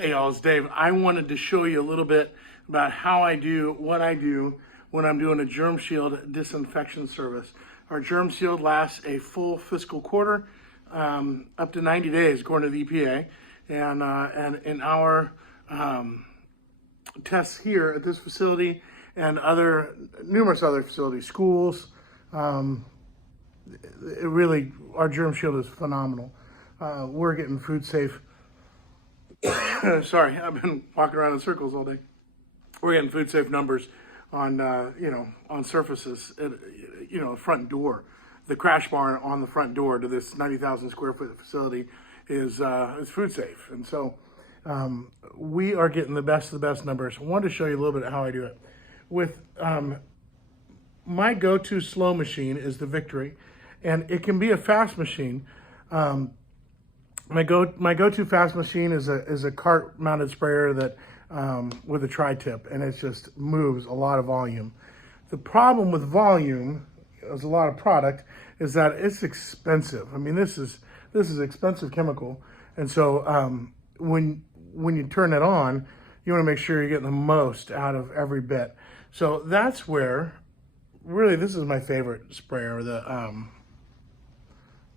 Hey y'all, it's Dave. I wanted to show you a little bit about how I do what I do when I'm doing a Germ Shield disinfection service. Our Germ Shield lasts a full fiscal quarter, up to 90 days according to the EPA. And in our tests here at this facility and numerous other facilities, schools, our Germ Shield is phenomenal. We're getting food safe. Sorry, I've been walking around in circles all day. We're getting food safe numbers on, on surfaces, at, front door. The crash bar on the front door to this 90,000 square foot facility is food safe. And so we are getting the best of the best numbers. I wanted to show you a little bit of how I do it. With my go-to slow machine is the Victory, and it can be a fast machine. My go-to fast machine is a cart mounted sprayer that with a tri-tip, and it just moves a lot of volume. The problem with volume, as a lot of product, is that it's expensive. I mean, this is expensive chemical, and so when you turn it on, you want to make sure you're getting the most out of every bit. So that's where, really, this is my favorite sprayer, the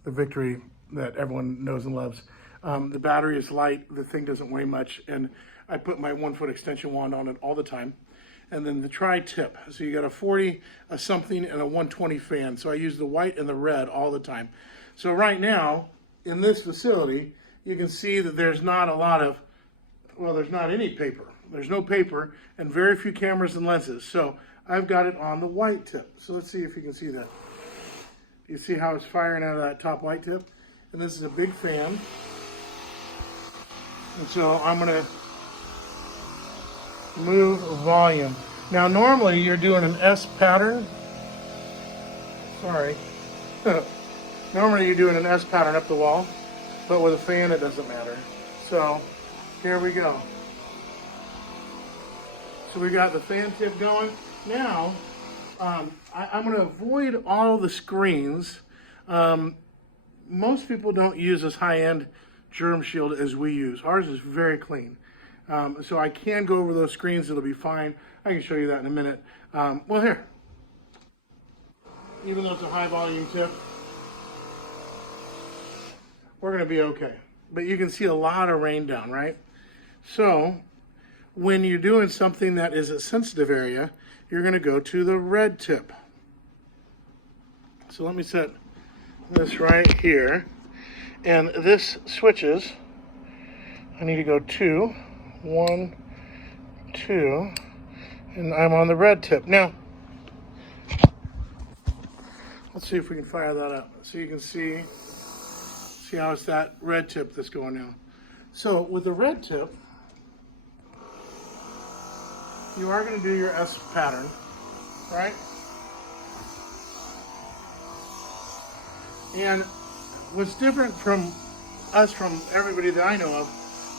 Victory that everyone knows and loves. The battery is light, the thing doesn't weigh much, and I put my 1-foot extension wand on it all the time. And then the tri-tip, so you got a 40, a something, and a 120 fan. So I use the white and the red all the time. So right now, in this facility, you can see that there's not a lot of, well, there's not any paper. There's no paper and very few cameras and lenses. So I've got it on the white tip. So let's see if you can see that. You see how it's firing out of that top white tip? And this is a big fan. And so I'm gonna move volume. Now normally you're doing an S pattern. Sorry. Normally you're doing an S pattern up the wall, but with a fan it doesn't matter. So here we go. So we got the fan tip going. Now I'm going to avoid all the screens. Most people don't use as high-end Germ Shield as we use. Ours is very clean. So I can go over those screens, it'll be fine. I can show you that in a minute. Well, here. Even though it's a high volume tip, we're gonna be okay. But you can see a lot of rain down, right? So when you're doing something that is a sensitive area, you're gonna go to the red tip. So let me set this right here. And this switches. I need to go 2, 1, 2, and I'm on the red tip. Now, let's see if we can fire that up. So you can see how it's that red tip that's going now. So with the red tip, you are going to do your S pattern, right? And what's different from us, from everybody that I know of,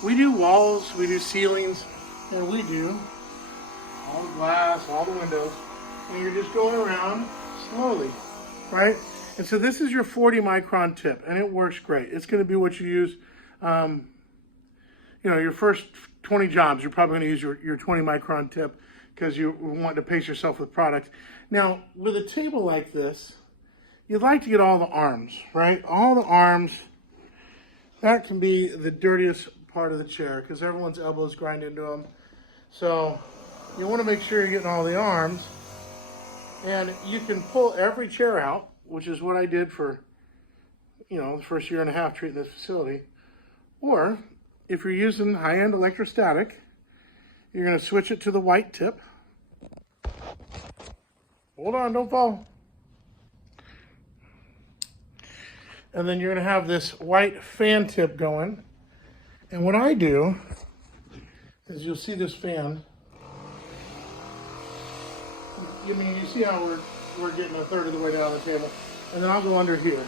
we do walls, we do ceilings, and we do all the glass, all the windows, and you're just going around slowly, right? And so this is your 40 micron tip, and it works great. It's going to be what you use, your first 20 jobs, you're probably going to use your 20 micron tip because you want to pace yourself with product. Now, with a table like this, you'd like to get all the arms, right? All the arms. That can be the dirtiest part of the chair because everyone's elbows grind into them. So you want to make sure you're getting all the arms. And you can pull every chair out, which is what I did for, the first year and a half treating this facility. Or if you're using high-end electrostatic, you're going to switch it to the white tip. Hold on, don't fall. And then you're going to have this white fan tip going. And what I do is you'll see this fan. You see how we're getting a third of the way down the table. And then I'll go under here.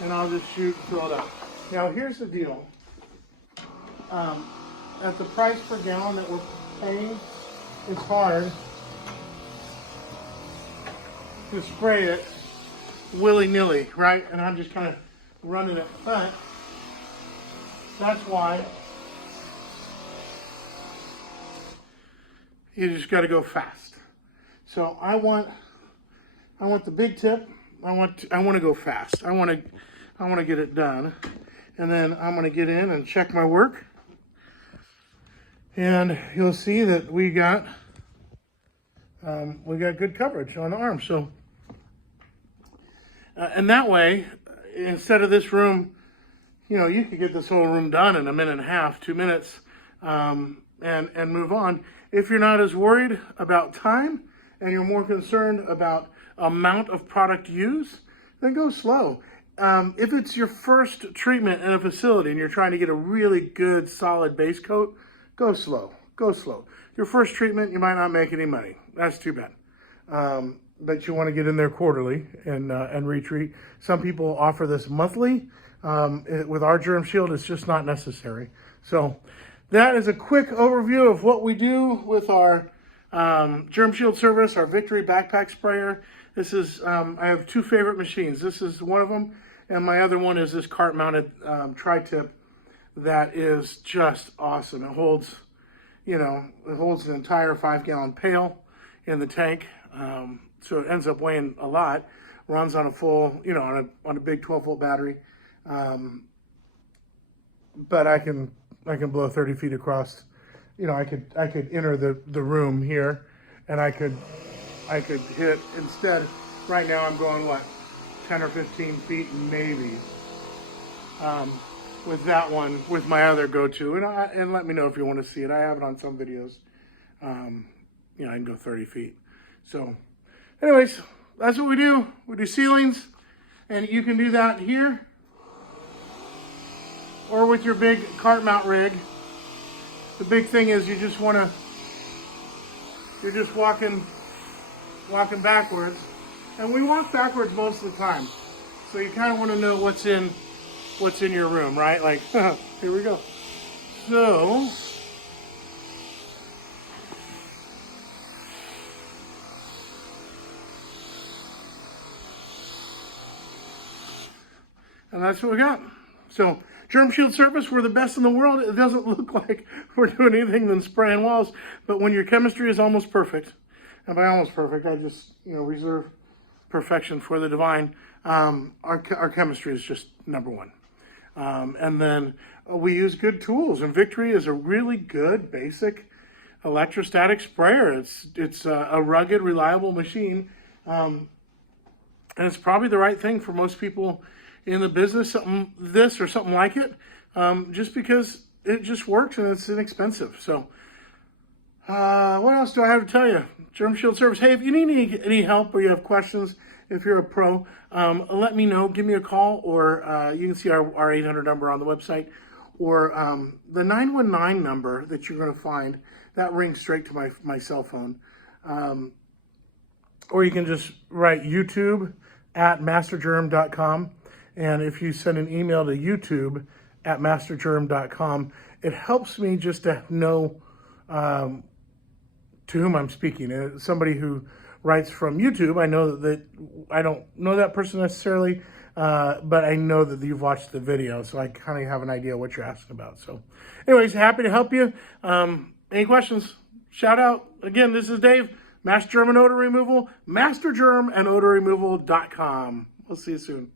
And I'll just shoot and fill it up. Now here's the deal. At the price per gallon that we're paying, it's hard to spray it willy-nilly, right? And I'm just kind of running it, but that's why You just got to go fast. So I want the big tip. I want to go fast. I want to get it done, and then I'm going to get in and check my work, and you'll see that we got good coverage on the arm. So and that way, instead of this room, you could get this whole room done in a minute and a half, 2 minutes, and move on. If you're not as worried about time and you're more concerned about amount of product used, then go slow. If it's your first treatment in a facility and you're trying to get a really good, solid base coat, go slow. Go slow. Your first treatment, you might not make any money. That's too bad. But you want to get in there quarterly and retreat. Some people offer this monthly. With our Germ Shield, it's just not necessary. So that is a quick overview of what we do with our Germ Shield service, our Victory backpack sprayer. This is, I have two favorite machines. This is one of them, and my other one is this cart-mounted tri-tip that is just awesome. It holds, it holds an entire 5-gallon pail in the tank, so it ends up weighing a lot. Runs on a full, on a big 12-volt battery, but I can blow 30 feet across. I could enter the room here, and I could hit, instead, right now I'm going, 10 or 15 feet maybe, with that one, with my other go-to, and let me know if you want to see it. I have it on some videos. I can go 30 feet. So, anyways, that's what we do. We do ceilings, and you can do that here, or with your big cart mount rig. The big thing is you're just walking backwards, and we walk backwards most of the time. So you kind of want to know what's in your room, right? Like, here we go. So, and that's what we got. So, Germ Shield service, we're the best in the world. It doesn't look like we're doing anything than spraying walls, but when your chemistry is almost perfect, and by almost perfect, I just, reserve perfection for the divine, our chemistry is just number one. And then we use good tools, and Victory is a really good, basic electrostatic sprayer. It's a rugged, reliable machine, and it's probably the right thing for most people in the business, something like it, just because it just works and it's inexpensive. So, what else do I have to tell you? Germ Shield service. Hey, if you need any help or you have questions, if you're a pro, let me know. Give me a call, or you can see our 800 number on the website, or the 919 number that you're going to find, that rings straight to my cell phone. Or you can just write YouTube@mastergerm.com. And if you send an email to youtube@mastergerm.com, it helps me just to know to whom I'm speaking. Somebody who writes from YouTube, I know that I don't know that person necessarily, but I know that you've watched the video, so I kind of have an idea what you're asking about. So anyways, happy to help you. Any questions? Shout out. Again, this is Dave, Master Germ and Odor Removal, mastergermandodorremoval.com. We'll see you soon.